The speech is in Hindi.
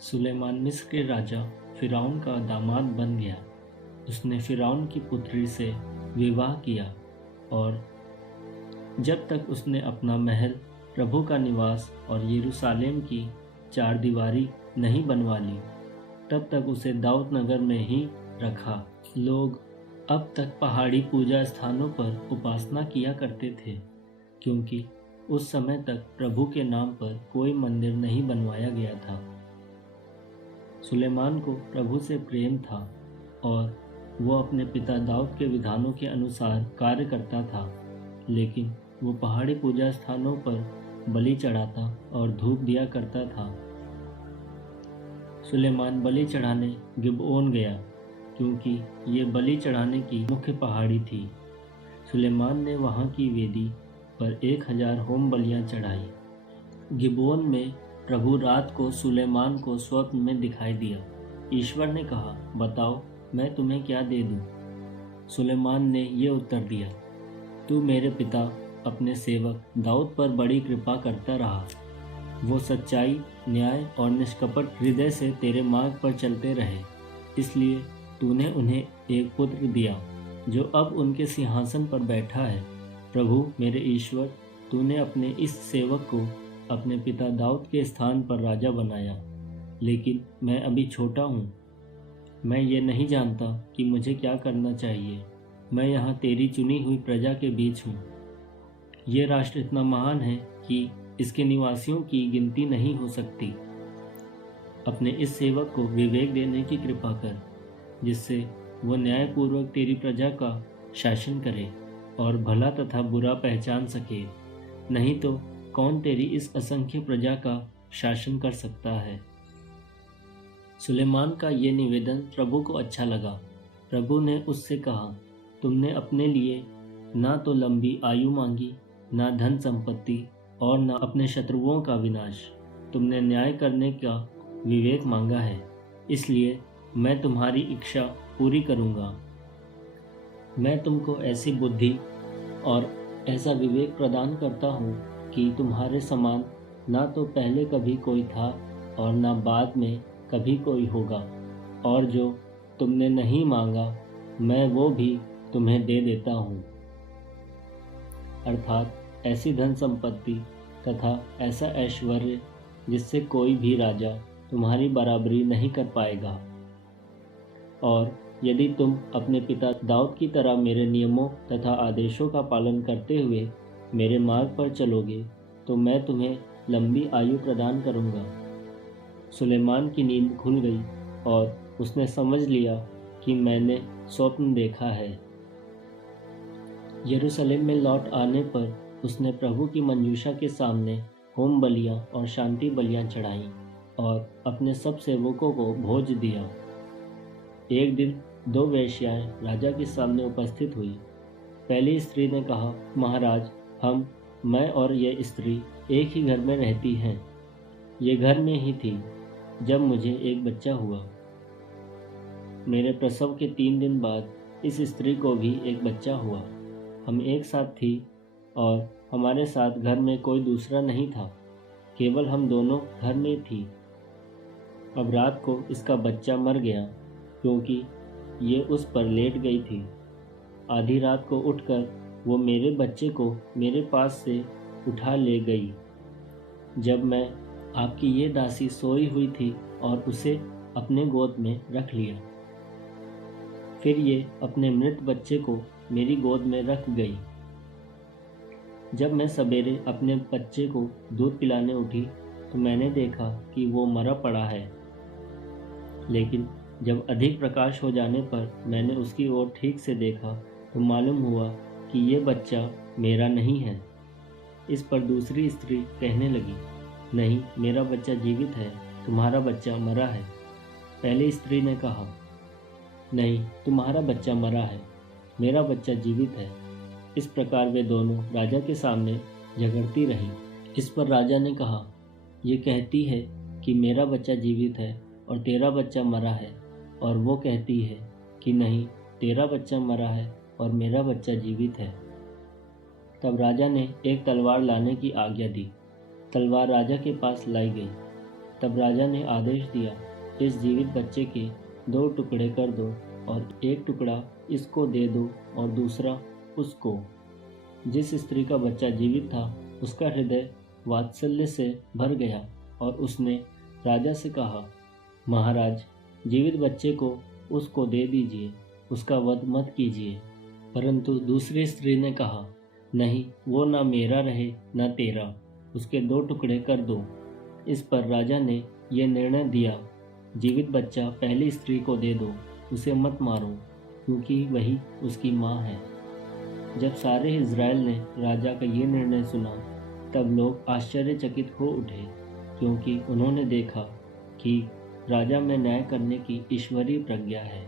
सुलेमान मिस्र के राजा फ़िरौन का दामाद बन गया। उसने फ़िरौन की पुत्री से विवाह किया और जब तक उसने अपना महल, प्रभु का निवास और यरूशलेम की चारदीवारी नहीं बनवा ली, तब तक उसे दाऊद नगर में ही रखा। लोग अब तक पहाड़ी पूजा स्थानों पर उपासना किया करते थे, क्योंकि उस समय तक प्रभु के नाम पर कोई मंदिर नहीं बनवाया गया था। सुलेमान को प्रभु से प्रेम था और वो अपने पिता दाऊद के विधानों के अनुसार कार्य करता था, लेकिन वो पहाड़ी पूजा स्थानों पर बलि चढ़ाता और धूप दिया करता था। सुलेमान बलि चढ़ाने गिबओन गया, क्योंकि ये बलि चढ़ाने की मुख्य पहाड़ी थी। सुलेमान ने वहाँ की वेदी पर 1000 होम बलियाँ चढ़ाई। गिबओन में प्रभु रात को सुलेमान को स्वप्न में दिखाई दिया। ईश्वर ने कहा, बताओ मैं तुम्हें क्या दे दूं? सुलेमान ने ये उत्तर दिया, तू मेरे पिता अपने सेवक दाऊद पर बड़ी कृपा करता रहा। वो सच्चाई, न्याय और निष्कपट हृदय से तेरे मार्ग पर चलते रहे, इसलिए तूने उन्हें एक पुत्र दिया जो अब उनके सिंहासन पर बैठा है। प्रभु मेरे ईश्वर, तूने अपने इस सेवक को अपने पिता दाऊद के स्थान पर राजा बनाया, लेकिन मैं अभी छोटा हूँ। मैं ये नहीं जानता कि मुझे क्या करना चाहिए। मैं यहाँ तेरी चुनी हुई प्रजा के बीच हूँ। ये राष्ट्र इतना महान है कि इसके निवासियों की गिनती नहीं हो सकती। अपने इस सेवक को विवेक देने की कृपा कर, जिससे वो न्यायपूर्वक तेरी प्रजा का शासन करे और भला तथा बुरा पहचान सके। नहीं तो कौन तेरी इस असंख्य प्रजा का शासन कर सकता है? सुलेमान का ये निवेदन प्रभु को अच्छा लगा। प्रभु ने उससे कहा, तुमने अपने लिए ना तो लंबी आयु मांगी, ना धन संपत्ति और ना अपने शत्रुओं का विनाश। तुमने न्याय करने का विवेक मांगा है, इसलिए मैं तुम्हारी इच्छा पूरी करूँगा। मैं तुमको ऐसी बुद्धि और ऐसा विवेक प्रदान करता हूँ कि तुम्हारे समान ना तो पहले कभी कोई था और ना बाद में कभी कोई होगा, और जो तुमने नहीं मांगा मैं वो भी तुम्हें दे देता हूँ, अर्थात ऐसी धन संपत्ति तथा ऐसा ऐश्वर्य जिससे कोई भी राजा तुम्हारी बराबरी नहीं कर पाएगा। और यदि तुम अपने पिता दाऊद की तरह मेरे नियमों तथा आदेशों का पालन करते हुए मेरे मार्ग पर चलोगे, तो मैं तुम्हें लंबी आयु प्रदान करूँगा। सुलेमान की नींद खुल गई और उसने समझ लिया कि मैंने स्वप्न देखा है। यरूशलेम में लौट आने पर उसने प्रभु की मंजूषा के सामने होम बलियाँ और शांति बलियाँ चढ़ाईं और अपने सब सेवकों को भोज दिया। एक दिन 2 वेश्याएं राजा के सामने उपस्थित हुई। पहली स्त्री ने कहा, महाराज, मैं और ये स्त्री एक ही घर में रहती हैं। ये घर में ही थी जब मुझे एक बच्चा हुआ। मेरे प्रसव के 3 दिन बाद इस स्त्री को भी एक बच्चा हुआ। हम एक साथ थी और हमारे साथ घर में कोई दूसरा नहीं था, केवल हम दोनों घर में थी। अब रात को इसका बच्चा मर गया, क्योंकि ये उस पर लेट गई थी। आधी रात को उठकर वो मेरे बच्चे को मेरे पास से उठा ले गई, जब मैं आपकी ये दासी सोई हुई थी, और उसे अपने गोद में रख लिया। फिर ये अपने मृत बच्चे को मेरी गोद में रख गई। जब मैं सवेरे अपने बच्चे को दूध पिलाने उठी तो मैंने देखा कि वो मरा पड़ा है, लेकिन जब अधिक प्रकाश हो जाने पर मैंने उसकी ओर ठीक से देखा तो मालूम हुआ कि ये बच्चा मेरा नहीं है। इस पर दूसरी स्त्री कहने लगी, नहीं, मेरा बच्चा जीवित है, तुम्हारा बच्चा मरा है। पहली स्त्री ने कहा, नहीं, तुम्हारा बच्चा मरा है, मेरा बच्चा जीवित है। इस प्रकार वे दोनों राजा के सामने झगड़ती रहीं। इस पर राजा ने कहा, ये कहती है कि मेरा बच्चा जीवित है और तेरा बच्चा मरा है, और वो कहती है कि नहीं, तेरा बच्चा मरा है और मेरा बच्चा जीवित है। तब राजा ने एक तलवार लाने की आज्ञा दी। तलवार राजा के पास लाई गई। तब राजा ने आदेश दिया, इस जीवित बच्चे के 2 टुकड़े कर दो और एक टुकड़ा इसको दे दो और दूसरा उसको। जिस स्त्री का बच्चा जीवित था उसका हृदय वात्सल्य से भर गया और उसने राजा से कहा, महाराज, जीवित बच्चे को उसको दे दीजिए, उसका वध मत कीजिए। परंतु दूसरी स्त्री ने कहा, नहीं, वो ना मेरा रहे ना तेरा, उसके 2 टुकड़े कर दो। इस पर राजा ने यह निर्णय दिया, जीवित बच्चा पहली स्त्री को दे दो, उसे मत मारो, क्योंकि वही उसकी माँ है। जब सारे इज़राइल ने राजा का ये निर्णय सुना, तब लोग आश्चर्यचकित हो उठे, क्योंकि उन्होंने देखा कि राजा में न्याय करने की ईश्वरीय प्रज्ञा है।